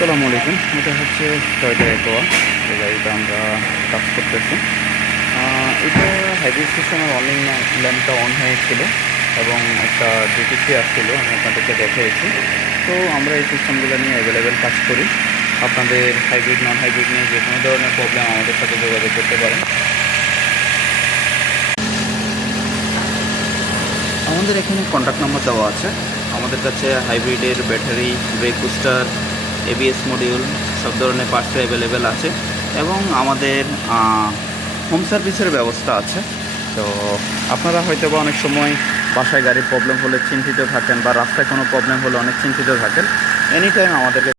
আসসালামু আলাইকুম। এটা হচ্ছে টয়োটা একোয়া। এই গাড়িটা আমরা কাজ করতেছি। এটা হাইব্রিড সিস্টেমের অনলাইন ল্যাম্পটা অন হয়েছিল এবং একটা ডিটিসি আসছিল, আমি আপনাদেরকে দেখিয়েছি। তো আমরা এই সিস্টেমগুলো নিয়ে অ্যাভেলেবেল কাজ করি। আপনাদের হাইব্রিড নন হাইব্রিড নিয়ে যে কোনো ধরনের প্রবলেম আমাদের সাথে যোগাযোগ করতে পারেন। আমাদের এখানে কন্ট্যাক্ট নাম্বার দেওয়া আছে। আমাদের কাছে হাইব্রিডের battery, brake booster, ABS module সব ধরনের পার্টস অ্যাভেলেবেল আছে এবং আমাদের হোম সার্ভিসের ব্যবস্থা আছে। তো আপনারা হয়তো বা অনেক সময় বাসায় গাড়ির প্রবলেম হলে চিন্তিত থাকেন বা রাস্তায় কোনো প্রবলেম হলে অনেক চিন্তিত থাকেন। এনি টাইম আমাদেরকে